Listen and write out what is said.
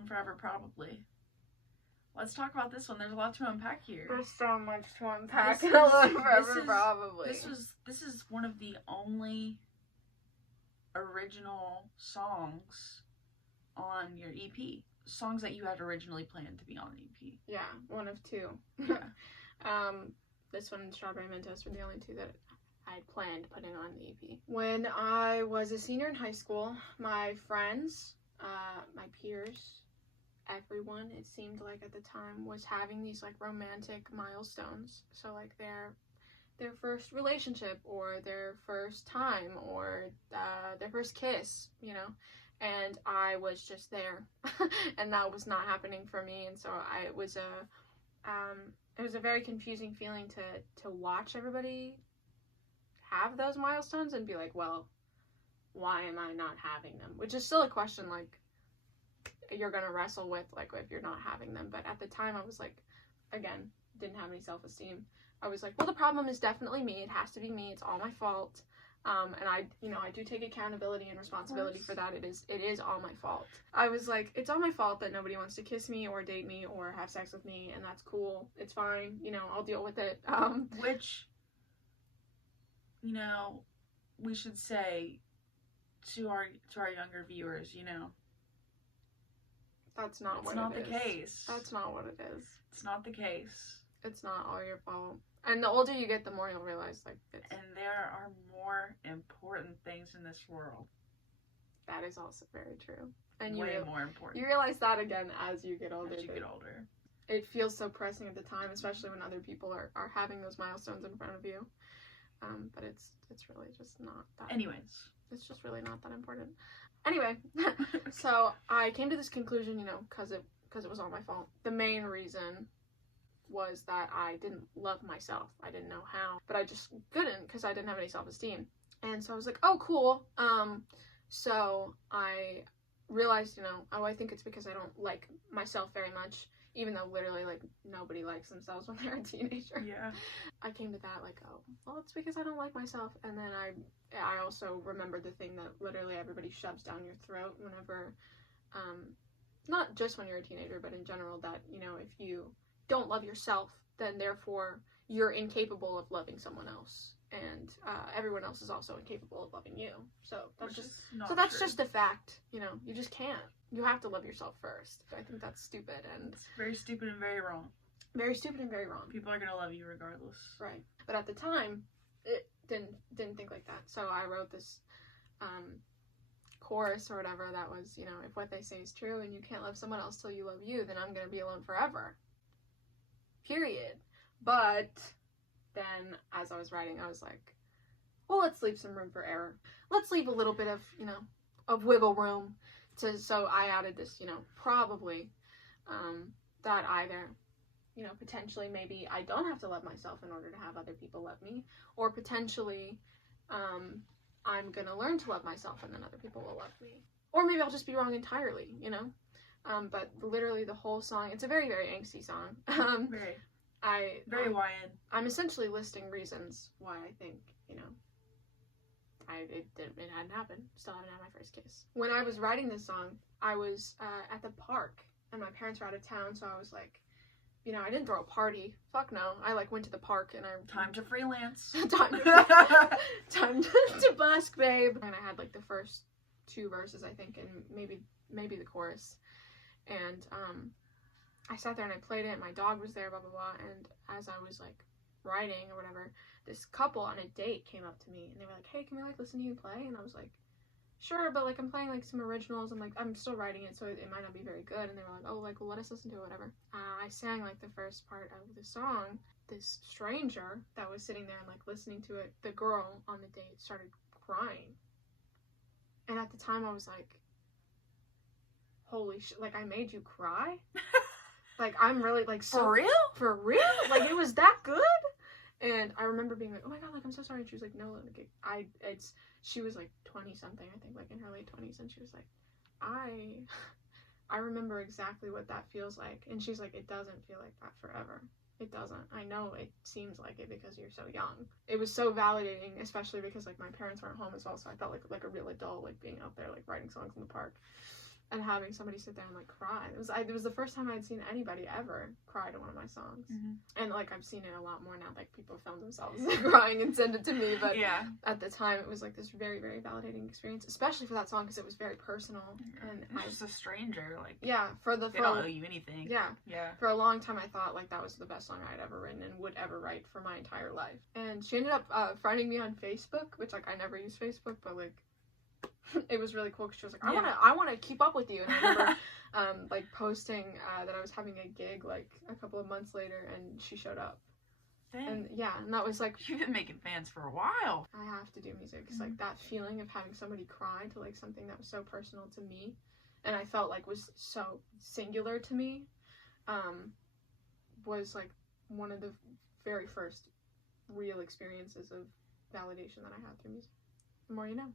Alone Forever, probably. Let's talk about this one. There's a lot to unpack here. There's so much to unpack in Alone Forever, probably. This is one of the only original songs on your EP. Songs that you had originally planned to be on the EP. Yeah, one of two. Yeah. This one and Strawberry Mentos were the only two that I planned putting on the EP. When I was a senior in high school, my friends, my peers, everyone, it seemed like at the time, was having these like romantic milestones. So like their first relationship, or their first time, or their first kiss, you know, and I was just there, and that was not happening for me. And so it was a very confusing feeling to watch everybody have those milestones and be like, well, why am I not having them? Which is still a question like you're gonna wrestle with, like, if you're not having them. But at the time I was like, again, didn't have any self-esteem. I was like, well, the problem is definitely me. It has to be me. It's all my fault. And I do take accountability and responsibility for that. It is all my fault. I was like, it's all my fault that nobody wants to kiss me or date me or have sex with me, and that's cool. It's fine. You know, I'll deal with it. Which, you know, we should say to our younger viewers, you know, that's not what it is. It's not the case. That's not what it is. It's not the case. It's not all your fault. And the older you get, the more you'll realize, like, and there are more important things in this world. That is also very true. And way more important. You realize that again as you get older. It feels so pressing at the time, especially when other people are having those milestones in front of you. But it's really just not that. Anyways. It's just really not that important. Anyway, so I came to this conclusion, you know, because it was all my fault. The main reason was that I didn't love myself. I didn't know how, but I just couldn't because I didn't have any self-esteem. And so I was like, oh, cool. So I realized, you know, I think it's because I don't like myself very much, even though literally, like, nobody likes themselves when they're a teenager. Yeah. I came to that, like, oh, well, it's because I don't like myself. And then I also remembered the thing that literally everybody shoves down your throat whenever, not just when you're a teenager, but in general, that, you know, if you don't love yourself, then therefore you're incapable of loving someone else. And everyone else is also incapable of loving you. So that's just a fact, you know, you just can't. You have to love yourself first. I think that's stupid, and it's very stupid and very wrong. Very stupid and very wrong. People are gonna love you regardless. Right. But at the time, it didn't think like that. So I wrote this chorus or whatever that was, you know, if what they say is true and you can't love someone else till you love you, then I'm gonna be alone forever. Period. But then as I was writing, I was like, well, let's leave some room for error. Let's leave a little bit of, you know, of wiggle room. So I added this, you know, probably, that either, you know, potentially maybe I don't have to love myself in order to have other people love me, or potentially, I'm gonna learn to love myself and then other people will love me. Or maybe I'll just be wrong entirely, you know? But literally the whole song, it's a very, very angsty song. Very YN. I'm essentially listing reasons why I think, you know, it hadn't happened. Still haven't had my first kiss. When I was writing this song, I was at the park, and my parents were out of town, so I was like, you know, I didn't throw a party. Fuck no. I, like, went to the park, and Time to freelance. time to busk, babe. And I had, like, the first 2 verses, I think, and maybe the chorus. And, I sat there and I played it, and my dog was there, blah, blah, blah, and as I was, like, writing or whatever, this couple on a date came up to me, and they were like, hey, can we, like, listen to you play? And I was like, sure, but, like, I'm playing, like, some originals, and, like, I'm still writing it, so it might not be very good. And they were like, oh, like, well, let us listen to it, whatever. I sang, like, the first part of the song. This stranger that was sitting there and, like, listening to it, the girl on the date started crying. And at the time, I was like, holy shit, like, I made you cry? Like, I'm really, like, so... For real? For real? Like, it was that good? And I remember being like, oh my god, like, I'm so sorry. And she was like, no, like, she was, like, 20-something, I think, like, in her late 20s, and she was like, I remember exactly what that feels like. And she's like, it doesn't feel like that forever. It doesn't. I know it seems like it because you're so young. It was so validating, especially because, like, my parents weren't home as well, so I felt like a real adult, like, being out there, like, writing songs in the park. and having somebody sit there and like cry. It was the first time I'd seen anybody ever cry to one of my songs. And like I've seen it a lot more now, like people film themselves crying and send it to me, but yeah, at the time it was like this very, very validating experience, especially for that song because it was very personal. And it's just a stranger, like, yeah, they don't owe you anything. Yeah, for a long time I thought like that was the best song I'd ever written and would ever write for my entire life. And she ended up friending me on Facebook, which like I never use Facebook, but like it was really cool because she was like, I want to keep up with you. And I remember like posting that I was having a gig like a couple of months later, and she showed up. Dang. And yeah, and that was like, you've been making fans for a while. I have to do music because like that feeling of having somebody cry to like something that was so personal to me, and I felt like was so singular to me, was like one of the very first real experiences of validation that I had through music. The more you know.